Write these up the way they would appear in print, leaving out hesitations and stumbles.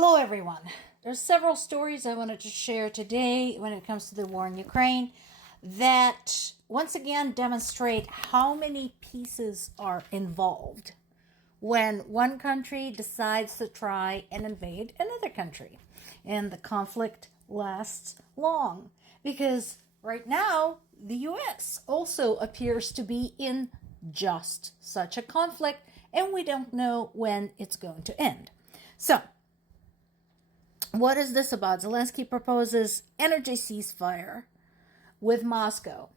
Hello, everyone. There's several stories I wanted to share today when it comes to the war in Ukraine that once again demonstrate how many pieces are involved when one country decides to try and invade another country. And the conflict lasts long because right now the US also appears to be in just such a conflict, and we don't know when it's going to end. So, what is this about? Zelensky proposes energy ceasefire with Moscow.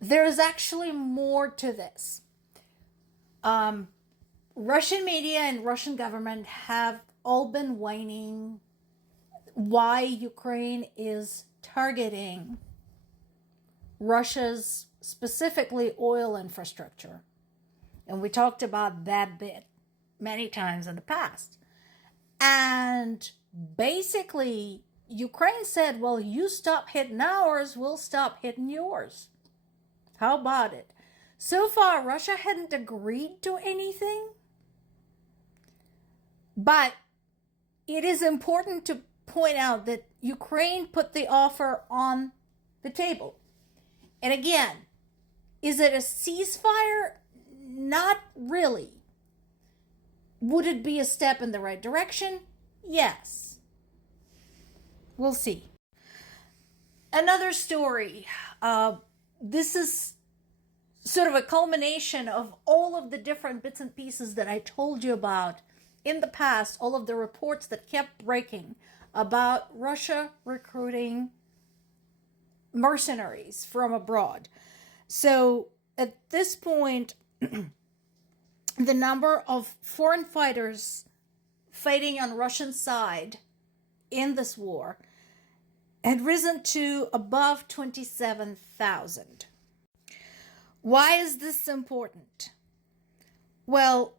There is actually more to this. Russian media and Russian government have all been whining why Ukraine is targeting Russia's specifically oil infrastructure. And we talked about that bit many times in the past. And basically, Ukraine said, well, you stop hitting ours, we'll stop hitting yours. How about it? So far, Russia hadn't agreed to anything. But it is important to point out that Ukraine put the offer on the table. And again, is it a ceasefire? Not really. Would it be a step in the right direction? Yes. We'll see. Another story. This is sort of a culmination of all of the different bits and pieces that I told you about in the past, all of the reports that kept breaking about Russia recruiting mercenaries from abroad. So at this point, the number of foreign fighters fighting on Russian side in this war had risen to above 27,000. Why is this important? Well,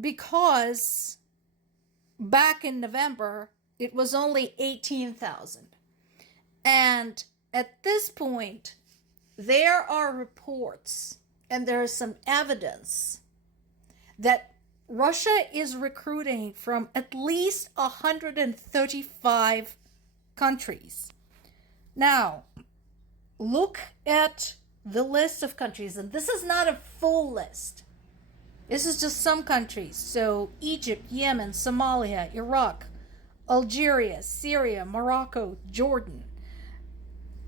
because back in November, it was only 18,000. And at this point, there are reports and there is some evidence that Russia is recruiting from at least 135 countries. Now, look at the list of countries, and this is not a full list. This is just some countries. So Egypt, Yemen, Somalia, Iraq, Algeria, Syria, Morocco, Jordan.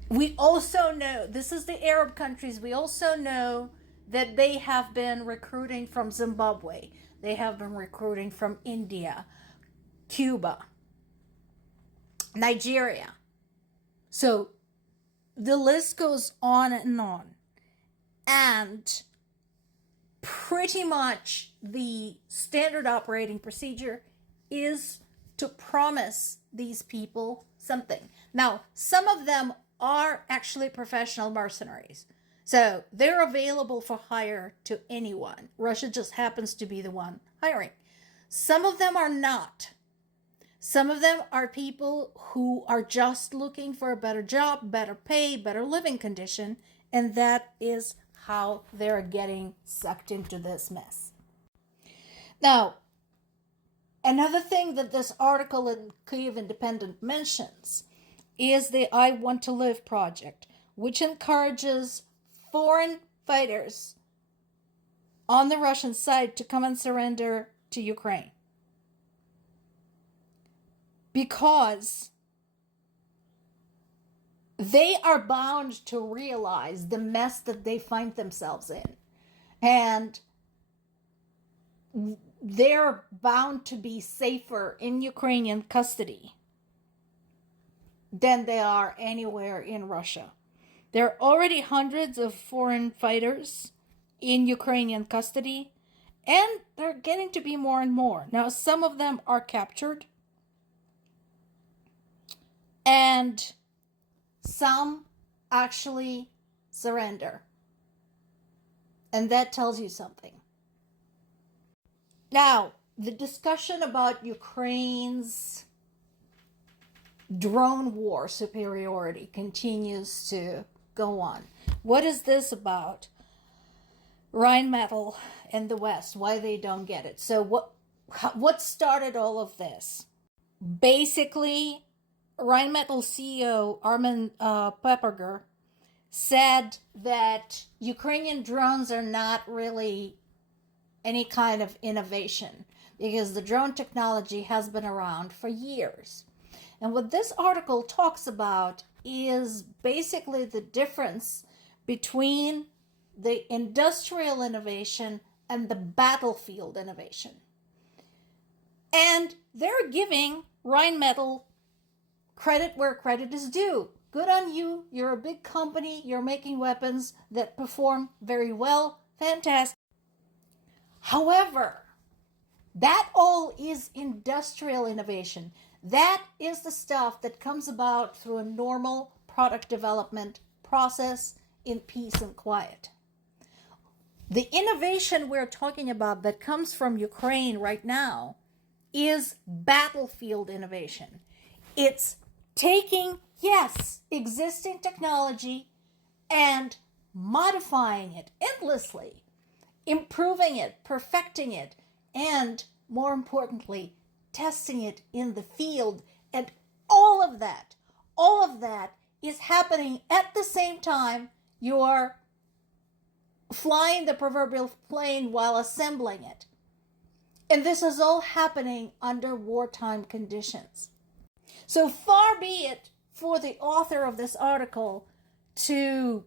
We also know, this is the Arab countries, we also know that they have been recruiting from Zimbabwe. They have been recruiting from India, Cuba, Nigeria. So the list goes on and on. And pretty much the standard operating procedure is to promise these people something. Now, some of them are actually professional mercenaries. So they're available for hire to anyone. Russia just happens to be the one hiring. Some of them are not. Some of them are people who are just looking for a better job, better pay, better living condition, and that is how they're getting sucked into this mess. Now, another thing that this article in Kyiv Independent mentions is the I Want to Live project, which encourages foreign fighters on the Russian side to come and surrender to Ukraine. Because they are bound to realize the mess that they find themselves in. And they're bound to be safer in Ukrainian custody than they are anywhere in Russia. There are already hundreds of foreign fighters in Ukrainian custody, and they're getting to be more and more. Now, some of them are captured, and some actually surrender. And that tells you something. Now, the discussion about Ukraine's drone war superiority continues to go on. What is this about? Rheinmetall and the West, why they don't get it. So what started all of this? Basically, Rheinmetall CEO Armin Pepperger said that Ukrainian drones are not really any kind of innovation because the drone technology has been around for years. And what this article talks about is basically the difference between the industrial innovation and the battlefield innovation. And they're giving Rheinmetall credit where credit is due. Good on you. You're a big company. You're making weapons that perform very well. Fantastic. However, that all is industrial innovation. That is the stuff that comes about through a normal product development process in peace and quiet. The innovation we're talking about that comes from Ukraine right now is battlefield innovation. It's taking, yes, existing technology and modifying it endlessly, improving it, perfecting it, and more importantly, testing it in the field. And all of that is happening at the same time you are flying the proverbial plane while assembling it. And this is all happening under wartime conditions. So far be it for the author of this article to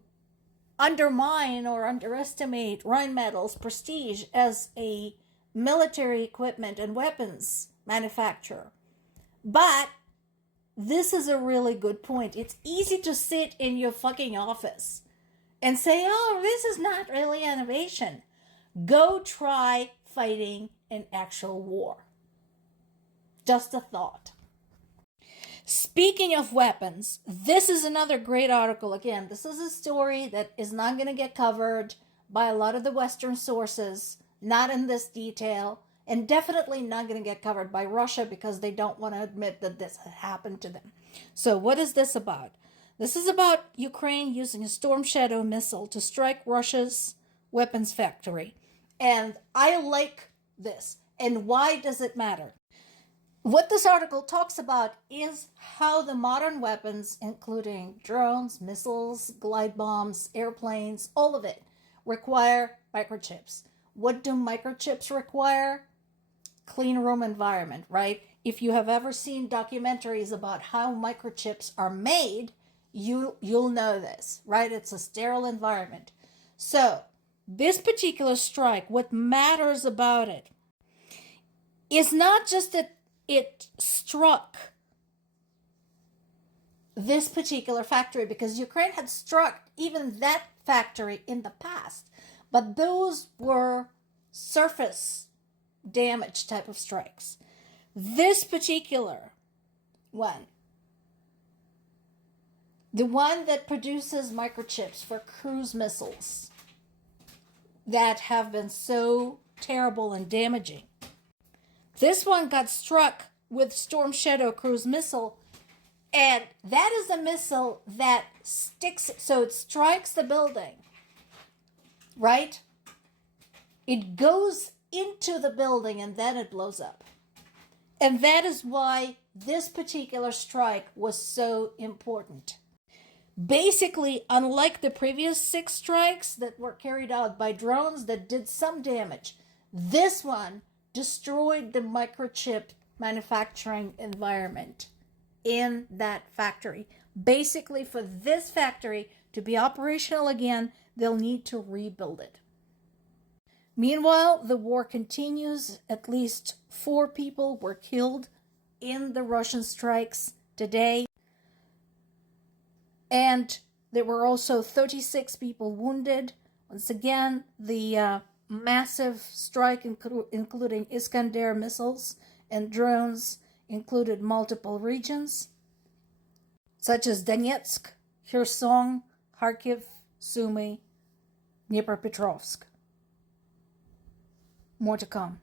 undermine or underestimate Rheinmetall's prestige as a military equipment and weapons manufacturer. But this is a really good point. It's easy to sit in your fucking office and say, oh, this is not really innovation. Go try fighting an actual war. Just a thought. Speaking of weapons, this is another great article. Again, this is a story that is not going to get covered by a lot of the Western sources, not in this detail, and definitely not going to get covered by Russia because they don't want to admit that this had happened to them. So what is this about? This is about Ukraine using a Storm Shadow missile to strike Russia's weapons factory. And I like this. And why does it matter? What this article talks about is how the modern weapons, including drones, missiles, glide bombs, airplanes, all of it, require microchips. What do microchips require? Clean room environment, right? If you have ever seen documentaries about how microchips are made, you'll know this, right? It's a sterile environment. So this particular strike, what matters about it is not just that it struck this particular factory, because Ukraine had struck even that factory in the past, but those were surface damage type of strikes. This particular one, the one that produces microchips for cruise missiles that have been so terrible and damaging, this one got struck with Storm Shadow cruise missile, and that is a missile that sticks, so it strikes the building, right? It goes into the building and then it blows up. And that is why this particular strike was so important. Basically, unlike the previous 6 strikes that were carried out by drones that did some damage, this one destroyed the microchip manufacturing environment in that factory. Basically, for this factory to be operational again, they'll need to rebuild it. Meanwhile, the war continues. At least 4 people were killed in the Russian strikes today. And there were also 36 people wounded. Once again, the massive strike, including Iskander missiles and drones, included multiple regions, such as Donetsk, Kherson, Kharkiv, Sumy, Dnipropetrovsk. More to come.